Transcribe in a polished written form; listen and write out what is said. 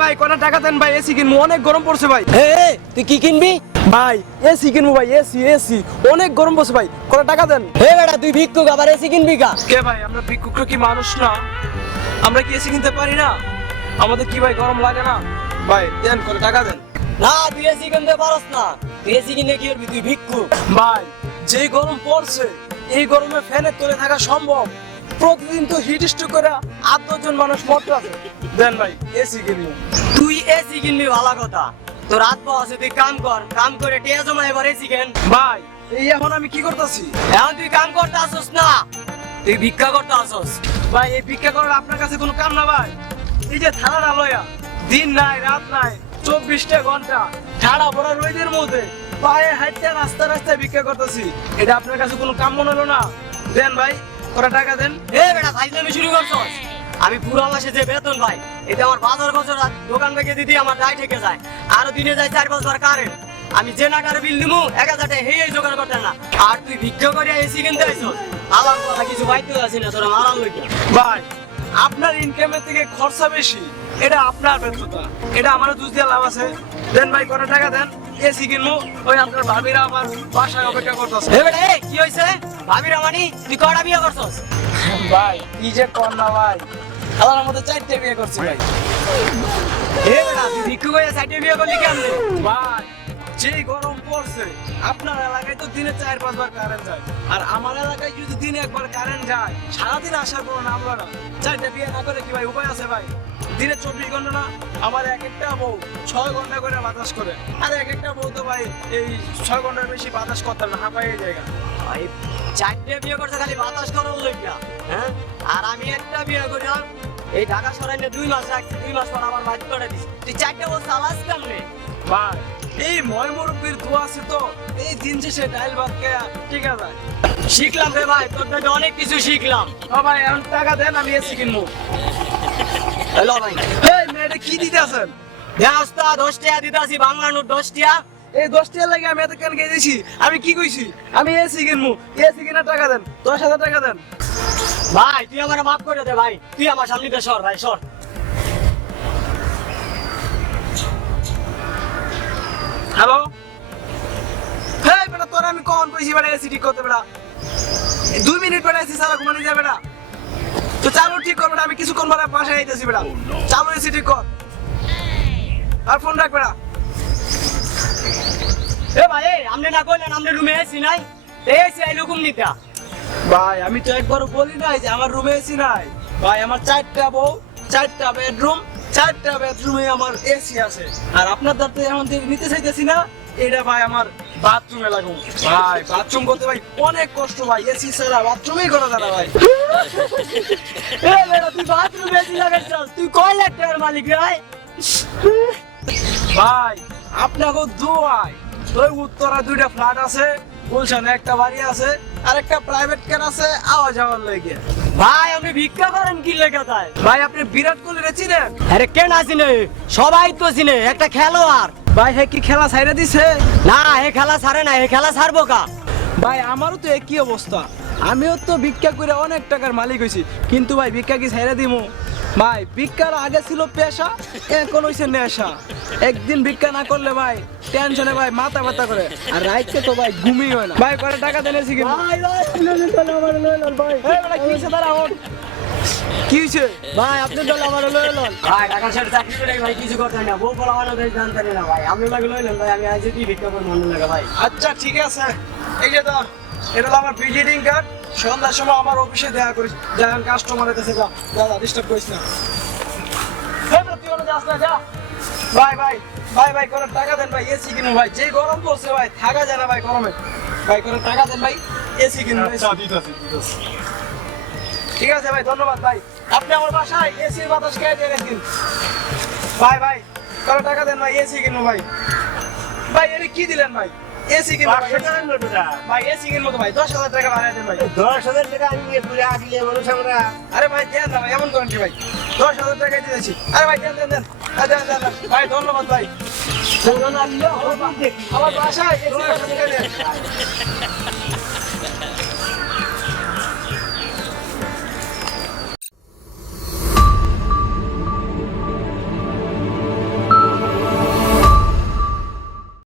ভাই কত টাকা দেন ভাই, এসি কিনবো, অনেক গরম পড়ছে ভাই। তুই কি কিনবি? ভাই এসি কিনবো ভাই, এসি অনেক গরম পড়ছে ভাই, কত টাকা দেন। বেটা তুই ভিক্ষুক আবার এসি কিনবি কা? কে ভাই, আমরা ভিক্ষুক কি মানুষ না? আমরা কি এসি কিনতে পারি না? আমাদের কি ভাই গরম লাগে না? ভাই দেন, কত টাকা দেন। না তুই এসি কিনতে পারস না, তুই এসি কিনে কি করবি? তুই ভিক্ষুক। ভাই যেই গরম পড়ছে, এই গরমে ফ্যানের তলে থাকা সম্ভব? প্রতিদিন তো হিট স্ট্রোক করে 8-10 জন মানুষ মরতে আছে। দেন ভাই এসি কিনবো। তুই এসি কিনবি ভালো কথা, তোর রাত আছে, তুই কাম কর, কাম করে টিয়া জমা এবার এসি কেন। ভাই এই এখন আমি কি করতেছি? এখন তুই কাম করতে আসস না, তুই ভিক্ষা করতে আসস। ভাই এই ভিক্ষা করার আপনার কাছে কোনো কাম না ভাই? এই যে থানার লয়া দিন নাই রাত নাই 24টা ঘন্টা ঠাড়া পড়া রোদের মধ্যে পায়ে হাঁটতে রাস্তায় ভিক্ষা করতেছি, এটা আপনার কাছে কোনো কাম মনে হলো না? দেন ভাই কত টাকা দেন। বেটা ফাইজলামি শুরু করছস? আমি পুরো মাসে যে বেতন ভাই, এটা আমার বাজার খরচ দোকান থেকে দিদি আমার দায় থেকে যায়, আরো দিনে যায় 4-5 বার কারেন্ট। আমি যে নাটার বিল দিমু 1000 টাকা হেই জোগাড় করতে না, আর তুই ভিক্ষা করে এসি কিনতে আইছস। আলাম কথা কিছু বাইতে আছিস না তোরা মারাল লইকা। ভাই আপনার ইনকামের থেকে খরচা বেশি, এটা আপনার ব্যর্থতা, এটা আমার দুধ দিয়ে লাভ আছে। দেন ভাই কত টাকা দেন, এসি কিনবো। ওই আপনার ভাবিরা আমার বাসায় অপেক্ষা করতেছে। বেটা কি হইছে? ভাবিরা মানি তুই কয়টা বিয়ে করছস? ভাই কি যে কর না ভাই, আল্লাহর মধ্যে 4টে বিয়ে করছি ভাই। বেটা তুই ভিক্ষা করে সাইডে বিয়ে করলি কেমনে? ভাই যে গরম পড়ছে, আপনার এলাকায় তো দিনে 4-5 বার কারেন্ট যায়, আর আমার এলাকায় যদি দিনে একবার কারেন্ট যায়, সারাদিন আসার কোনো নাম না। 4টে বিয়ে না করে কি ভাই উপায় আছে ভাই? দিনে 24 ঘন্টা না, আমার এক একটা বউ 6 ঘন্টা করে বাতাস করে, আর এক একটা বউ তো ভাই এই 6 ঘন্টার বেশি বাতাস করতে না, হাঁপাইয়ে জায়গা। ভাই 4টে বিয়ে করছে খালি বাতাস করার লইগা, হ্যাঁ? আর আমি একটা বিয়ে করিলাম, এই ঢাকা শহরে 2 মাস রাখছি, 2 মাস পর আমার বাড়ি করে দিস। তুই 4টে বছর চালাস কেমনে? ভাই এই ময় মুরব্বির দোয়া আছে তো, এই দিন শেষে ডাইল ভাত খেয়া ঠিক আছে। শিখলাম রে ভাই, তোর থেকে অনেক কিছু শিখলাম। ও ভাই এখন টাকা দেন, আমি এসি কিনবো। হ্যালো ভাই, এই মেয়েটা কি দিতে আছেন? ব্যবস্থা 10 টাকা দিতে আসি, বাংলা নোট 10 টাকা। এই 10 টাকা লাগে আমি এত কেন গেছি? আমি কি কইছি? আমি এসি কিনবো, এসি কিনার টাকা দেন, 10,000 টাকা দেন। ভাই তুই আমার মাফ করে দে ভাই, তুই আমার সামনে দিয়ে সর ভাই, সর। হ্যালো, হেই বেটা তোর আমি কখন কইছি বেটা এসি ঠিক করতে বেটা? 2 মিনিট বেটা এসি সারা ঘুমানি যায় বেটা, তো চালু ঠিক কর বেটা, আমি কিছুক্ষণ পরে বাসায় আইতেছি বেটা, চালু এসি ঠিক কর, আর ফোন রাখ বেটা। এ ভাই এই আমনে না কইলেন আমনে রুমে এসি নাই, এসি আইলো কোন নিতা? ভাই আমি তো একবারও বলি নাই যে আমার রুমে এসি নাই। ভাই আমার 4টা বউ, 4টা বেডরুম, 4টা বেডরুমে আমার এসি আছে, আর আপনার দাঁড় তো এমন নিতে চাইতেছি না, এটা ভাই আমার বাথরুমে লাগুন। ভাই বাথরুম করতে ভাই অনেক কষ্ট ভাই, এসি ছাড়া বাথরুমেই করা যায় না ভাই। এ বেটা তুই বাথরুমে এসি লাগাইছস, তুই কয় লাখ টাকার মালিক রে ভাই? ভাই আপনাকে দোয়াই, ওই উত্তরা 2টা ফ্ল্যাট আছে, গুলশানে একটা বাড়ি আছে, আর একটা প্রাইভেট কার আছে আওয়া যাওয়ার লেগে। ভাই আপনি ভিক্ষা করেন কি লেগে তাই? ভাই আপনি বিরাট কোহলি চিনেন? আরে কেন চিনে, সবাই তো চিনে, একটা খেলোয়াড়। ভাই হ্যাঁ কি খেলা ছাইড়া দিছে? না হে খেলা ছাড়ে না, হে খেলা ছাড়বো কা? ভাই আমারও তো একই অবস্থা, আমিও তো ভিক্ষা করে অনেক টাকার মালিক হয়েছি, কিন্তু ভাই ভিক্ষা কি ছাইড়া দিমু? ভাই ভিক্ষার আগে ছিল পেশা, এখন হইছে নেশা। একদিন ভিক্ষা না করলে ভাই টেনশনে ভাই মাথা ব্যথা করে, আর রাইতে তো ভাই ঘুমিয়ে হয় না। ভাই কত টাকা দেন এসি কিনবো? ভাই ভাই আমার লইলন ভাই। এই বেটা কি হইছে দাঁড়া ওঠ, কি হইছে? ভাই আপনি দল আমার লইলন ভাই, ঢাকা শহরে চাকরি করে ভাই কিছু করতে না, বউ বলা মানে দেশ জানতে না ভাই, আমি লাগে লইলন ভাই, আমি আজ কি ভিক্ষা করে মন লাগে ভাই। আচ্ছা ঠিক আছে, এই যে ধর, এটা হলো আমার ভিজিটিং কার্ড, সন্ধ্যার সময় আমার অফিসে দেখা করিস, যখন কাস্টমারের কাছে যা, দাদা ডিস্টার্ব করিস না। এই বেটা, তুই ওখানে যাস না, যা। ভাই ভাই ভাই ভাই করে টাকা দেন ভাই, এসি কিনুন ভাই, যে গরম পড়ছে ভাই থাকা যায় না ভাই গরমে। ভাই করে টাকা দেন ভাই, এসি কিনুন। ঠিক আছে ভাই, ধন্যবাদ ভাই, আপনি আমার বাসায় এসির বাতাস খেয়ে দিয়ে রাখেন। ভাই ভাই করে টাকা দেন ভাই, এসি কিনুন ভাই। ভাই এটা কি দিলেন ভাই? এসি কিনুন ভাই, এসি কিনুন ভাই, 10,000 টাকা বাড়াই দেন ভাই। 10,000 টাকা আমি নিয়ে ঘুরে আসলে মানুষ আমরা। আরে ভাই দেন না ভাই, এমন করেন কি ভাই, 10,000 টাকা দিয়েছি। আরে ভাই দেন দেন দেন, দেন দেন দেন ভাই, ধন্যবাদ ভাই। আমার বাসায় এসি বাতাস খেয়ে দেন।